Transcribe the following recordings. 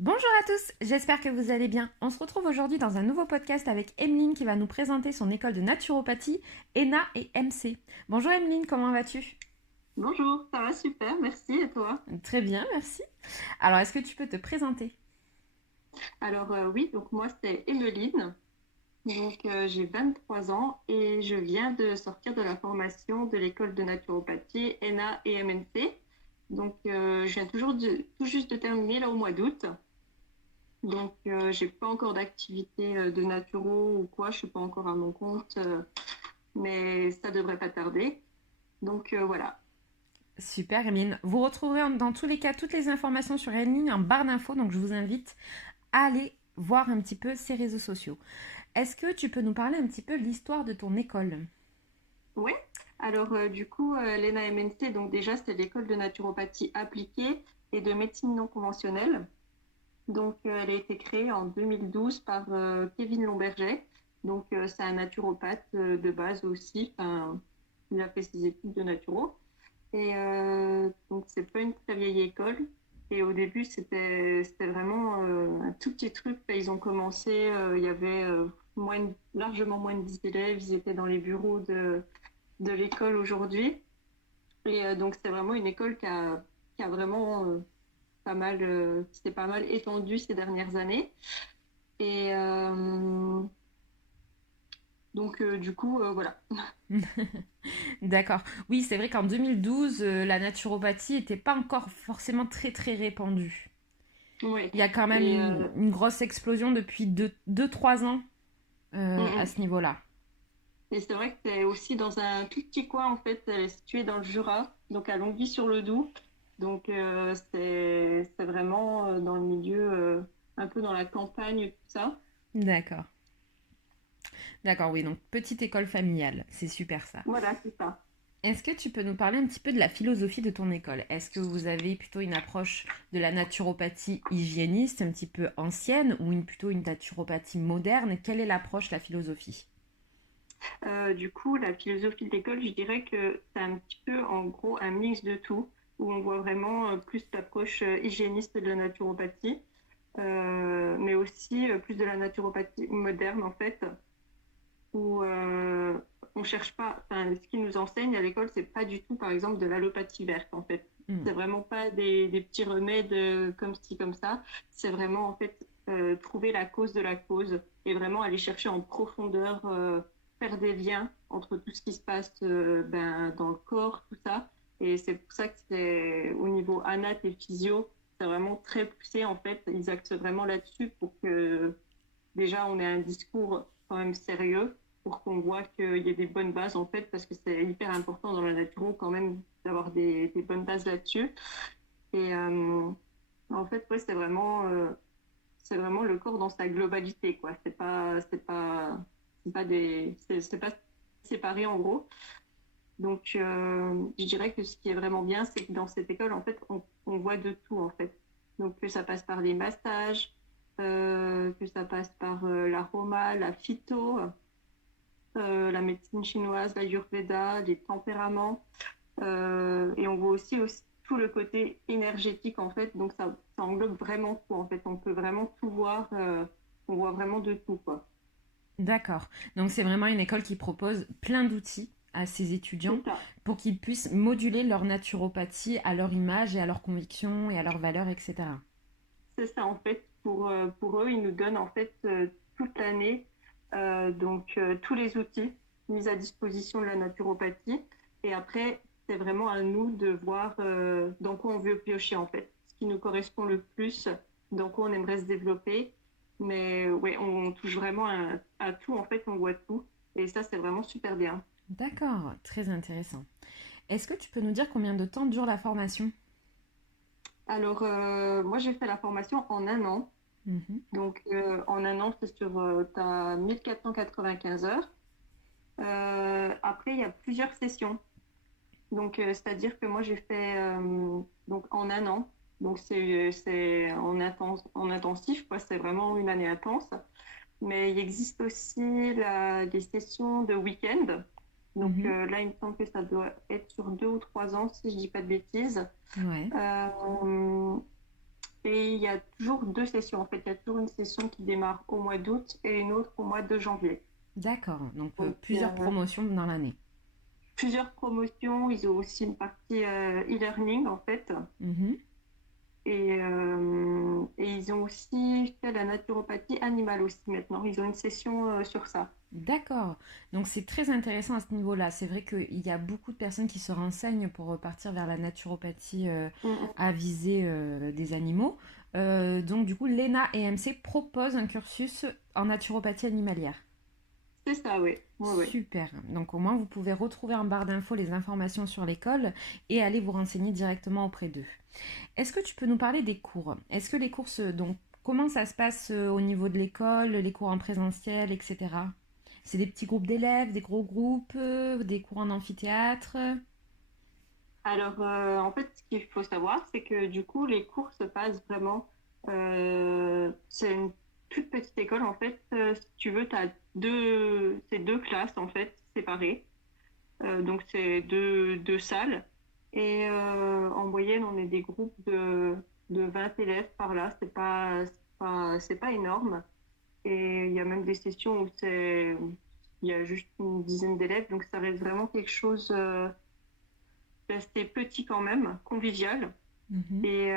Bonjour à tous, j'espère que vous allez bien. On se retrouve aujourd'hui dans un nouveau podcast avec Emeline qui va nous présenter son école de naturopathie, ENA et MC. Bonjour Emeline, comment vas-tu? Bonjour, ça va super, merci. Et toi? Très bien, merci. Alors, est-ce que tu peux te présenter? Oui, donc moi c'est Emmeline, j'ai 23 ans et je viens de sortir de la formation de l'école de naturopathie ENA et MNC. Je viens tout juste de terminer là au mois d'août. J'ai pas encore d'activité de naturo ou quoi, je suis pas encore à mon compte, mais ça devrait pas tarder. Voilà. Super Emeline. Vous retrouverez dans tous les cas toutes les informations sur Emeline en barre d'infos, donc je vous invite à aller voir un petit peu ses réseaux sociaux. Est-ce que tu peux nous parler un petit peu de l'histoire de ton école? Oui. L'ENA MNC, donc déjà, c'est l'école de naturopathie appliquée et de médecine non conventionnelle. Elle a été créée en 2012 par Kevin Lomberger. C'est un naturopathe de base aussi. Enfin, il a fait ses études de naturo. C'est pas une très vieille école. Et au début, c'était vraiment un tout petit truc. Ils ont commencé, il y avait largement moins de 10 élèves. Ils étaient dans les bureaux de l'école aujourd'hui. C'est vraiment une école qui a vraiment qui s'est pas mal étendue ces dernières années. Et euh, voilà. D'accord. Oui, c'est vrai qu'en 2012, la naturopathie n'était pas encore forcément très très répandue. Ouais. Il y a quand même Et, une grosse explosion depuis 2-3 ans mm, à mm. ce niveau-là. Et c'est vrai que c'est aussi dans un tout petit coin, en fait, elle est située dans le Jura, donc à Longwy-sur-le-Doubs. C'est vraiment dans le milieu, un peu dans la campagne, tout ça. D'accord. D'accord, oui, donc petite école familiale, c'est super ça. Voilà, c'est ça. Est-ce que tu peux nous parler un petit peu de la philosophie de ton école? Est-ce que vous avez plutôt une approche de la naturopathie hygiéniste, un petit peu ancienne, ou plutôt une naturopathie moderne? Quelle est l'approche, la philosophie? La philosophie de l'école, je dirais que c'est un petit peu, en gros, un mix de tout, où on voit vraiment plus l'approche hygiéniste de la naturopathie, mais aussi plus de la naturopathie moderne, en fait, où on cherche pas, enfin, ce qu'ils nous enseignent à l'école, c'est pas du tout, par exemple, de l'allopathie verte, en fait. Hmm. C'est vraiment pas des petits remèdes comme ci, comme ça. C'est vraiment, en fait, trouver la cause de la cause et vraiment aller chercher en profondeur, faire des liens entre tout ce qui se passe dans le corps, tout ça. Et c'est pour ça que c'est au niveau anat et physio, c'est vraiment très poussé, en fait. Ils axent vraiment là-dessus pour que déjà on ait un discours quand même sérieux pour qu'on voit qu'il y ait des bonnes bases en fait, parce que c'est hyper important dans la nature quand même d'avoir des bonnes bases là-dessus. Et en fait, ouais, c'est vraiment le corps dans sa globalité, quoi. C'est pas c'est pas séparé en gros. Je dirais que ce qui est vraiment bien, c'est que dans cette école, en fait, on voit de tout, en fait. Donc, que ça passe par les massages, que ça passe par l'aroma, la phyto, la médecine chinoise, l'ayurveda, les tempéraments. Et on voit aussi tout le côté énergétique, en fait. Ça englobe vraiment tout, en fait. On peut vraiment tout voir. On voit vraiment de tout, quoi. D'accord. Donc c'est vraiment une école qui propose plein d'outils à ses étudiants C'est ça. pour qu'ils puissent moduler leur naturopathie à leur image et à leurs convictions et à leurs valeurs, etc. C'est ça, en fait. Pour eux, ils nous donnent, en fait, toute l'année, tous les outils mis à disposition de la naturopathie. Et après, c'est vraiment à nous de voir dans quoi on veut piocher, en fait. Ce qui nous correspond le plus, dans quoi on aimerait se développer. Mais ouais, on touche vraiment à tout, en fait, on voit tout. Et ça, c'est vraiment super bien. D'accord, très intéressant. Est-ce que tu peux nous dire combien de temps dure la formation? Moi, j'ai fait la formation en un an. Mhm. En un an, c'est sur, t'as 1495 heures. Après, il y a plusieurs sessions. C'est-à-dire que moi, j'ai fait en un an. C'est en intensif, quoi. C'est vraiment une année intense. Mais il existe aussi des sessions de week-end. Mhm. Là, il me semble que ça doit être sur 2 ou 3 ans, si je dis pas de bêtises. Ouais. Euh, Et il y a toujours deux sessions. En fait, il y a toujours une session qui démarre au mois d'août et une autre au mois de janvier. D'accord, donc Donc, plusieurs promotions dans l'année. plusieurs promotions. Ils ont aussi une partie e-learning, en fait. Mhm. Et ils ont aussi fait la naturopathie animale aussi maintenant. Ils ont une session sur ça. D'accord, donc c'est très intéressant à ce niveau-là. C'est vrai qu'il y a beaucoup de personnes qui se renseignent pour repartir vers la naturopathie Mm, mm. à viser des animaux. Donc du coup, l'ENA et MC proposent un cursus en naturopathie animalière. C'est ça, oui. Oui, oui. Super. Donc au moins, vous pouvez retrouver en barre d'infos les informations sur l'école et aller vous renseigner directement auprès d'eux. Est-ce que tu peux nous parler des cours? Est-ce que les cours donc comment ça se passe au niveau de l'école, les cours en présentiel, etc. C'est des petits groupes d'élèves, des gros groupes, des cours en amphithéâtre? Alors, en fait, ce qu'il faut savoir, c'est que du coup, les cours se passent vraiment. C'est une toute petite école, en fait. Si tu veux, tu as c'est deux classes, en fait, séparées. Donc, c'est deux salles. Et en moyenne, on est des groupes de 20 élèves par là. C'est pas énorme. Et il y a même des sessions où il y a juste une dizaine d'élèves. Donc, ça reste vraiment quelque chose d'assez petit quand même, convivial. Mhm. Et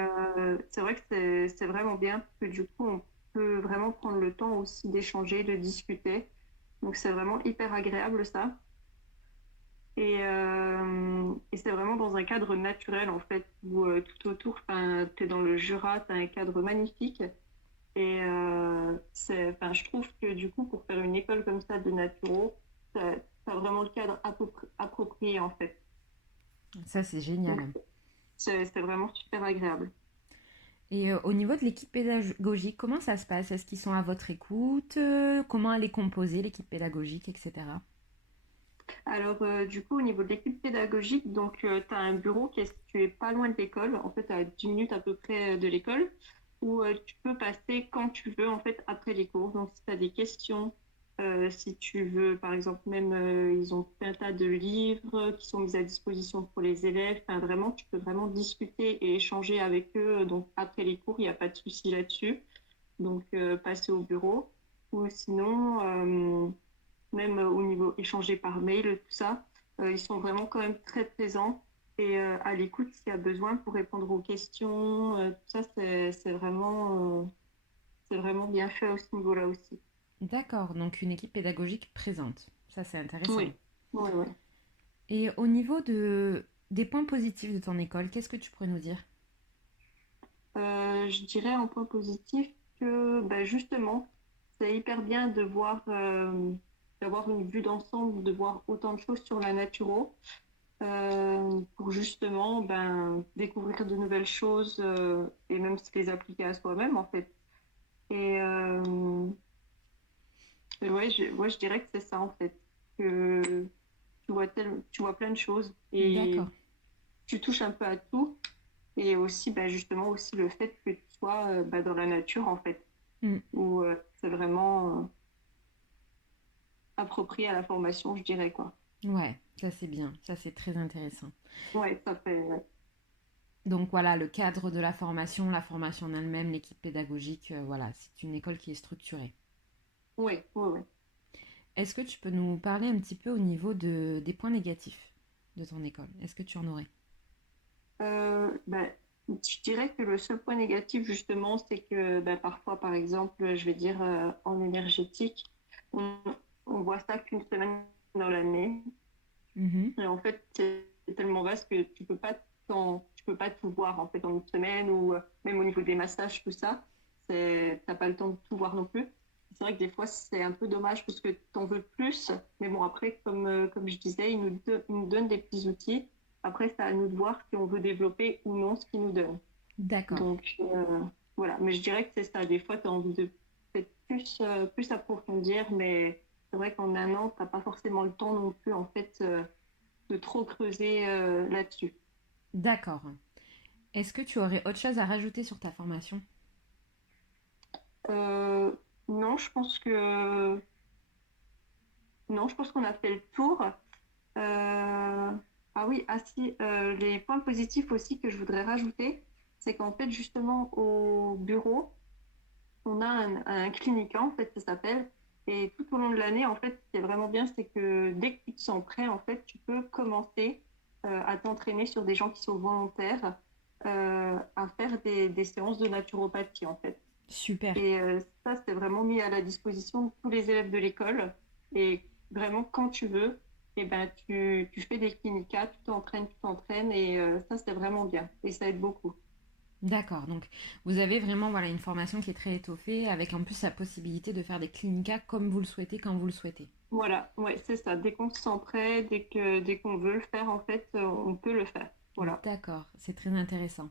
c'est vrai que c'est vraiment bien parce que du coup, on peut vraiment prendre le temps aussi d'échanger, de discuter. Donc, c'est vraiment hyper agréable ça. Et c'est vraiment dans un cadre naturel en fait, où tout autour, tu es dans le Jura, tu as un cadre magnifique. Et je trouve que du coup, pour faire une école comme ça de naturo, tu as vraiment le cadre approprié en fait. Ça, c'est Donc, génial. c'est vraiment super agréable. Et au niveau de l'équipe pédagogique, comment ça se passe? Est-ce qu'ils sont à votre écoute? Comment elle est composée, l'équipe pédagogique, etc. Alors, du coup, au niveau de l'équipe pédagogique, donc, tu as un bureau qui est situé pas loin de l'école, en fait, à 10 minutes à peu près de l'école, où tu peux passer quand tu veux, en fait, après les cours. Donc, si tu as des questions, si tu veux, par exemple, même, ils ont fait un tas de livres qui sont mis à disposition pour les élèves. Enfin, vraiment, tu peux vraiment discuter et échanger avec eux. Donc, après les cours, il n'y a pas de souci là-dessus. Donc, passer au bureau. Ou sinon, même au niveau échangé par mail, tout ça, ils sont vraiment quand même très présents et à l'écoute s'il y a besoin pour répondre aux questions. Tout ça, c'est vraiment bien fait à ce niveau-là aussi. D'accord, donc une équipe pédagogique présente. Ça, c'est intéressant. Oui, oui, oui. Et au niveau des points positifs de ton école, qu'est-ce que tu pourrais nous dire? Je dirais en point positif que bah, justement, c'est hyper bien de voir, d'avoir une vue d'ensemble, de voir autant de choses sur la naturo. Pour justement découvrir de nouvelles choses et même se les appliquer à soi-même en fait. Et, je dirais que c'est ça en fait, que tu vois plein de choses et D'accord. tu touches un peu à tout et aussi justement aussi le fait que tu sois dans la nature en fait, Mm. où c'est vraiment approprié à la formation, je dirais quoi. Ouais, ça c'est bien, ça c'est très intéressant. Ouais, ça fait. Donc voilà, le cadre de la formation en elle-même, l'équipe pédagogique, voilà, c'est une école qui est structurée. Ouais, ouais, ouais. Est-ce que tu peux nous parler un petit peu au niveau des points négatifs de ton école? Est-ce que tu en aurais? Je dirais que le seul point négatif, justement, c'est que parfois, par exemple, je vais dire en énergétique, on, on voit ça qu'une semaine dans l'année. Mhm. Et en fait, c'est tellement vaste que tu peux pas tout voir en fait en une semaine ou même au niveau des massages, tout ça. T'as pas le temps de tout voir non plus. C'est vrai que des fois, c'est un peu dommage parce que t'en veux plus. Mais bon, après, comme je disais, ils nous donnent des petits outils. Après, c'est à nous de voir si on veut développer ou non ce qu'ils nous donnent. D'accord. Donc, voilà. Mais je dirais que c'est ça. Des fois, tu as envie de peut-être plus approfondir, mais c'est vrai qu'en un an, t'as pas forcément le temps non plus, en fait, de trop creuser là-dessus. D'accord. Est-ce que tu aurais autre chose à rajouter sur ta formation? Euh, non, je pense que non, je pense qu'on a fait le tour. Ah oui, ah si, les points positifs aussi que je voudrais rajouter. c'est qu'en fait, justement, au bureau, on a un clinica, en fait, ça s'appelle. Et tout au long de l'année, en fait, ce qui est vraiment bien, c'est que dès que tu te sens prêt, en fait, tu peux commencer à t'entraîner sur des gens qui sont volontaires à faire des séances de naturopathie, en fait. Super. Et ça, c'est vraiment mis à la disposition de tous les élèves de l'école. Et vraiment, quand tu veux, eh ben, tu fais des clinicas, tu t'entraînes. Et ça, c'est vraiment bien. Et ça aide beaucoup. D'accord, donc vous avez vraiment voilà, une formation qui est très étoffée, avec en plus la possibilité de faire des clinicas comme vous le souhaitez, quand vous le souhaitez. Voilà, ouais, c'est ça. Dès qu'on se sent prêt, dès qu'on veut le faire, en fait, on peut le faire. Voilà, D'accord, c'est très intéressant.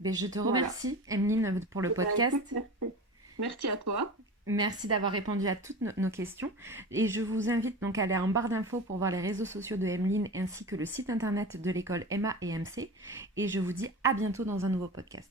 Ben, je te voilà. remercie, Emeline, pour le Eh ben, écoute, podcast. merci. Merci à toi. Merci d'avoir répondu à toutes nos questions. Et je vous invite donc à aller en barre d'infos pour voir les réseaux sociaux de Emeline ainsi que le site internet de l'école Emma et MC. Et je vous dis à bientôt dans un nouveau podcast.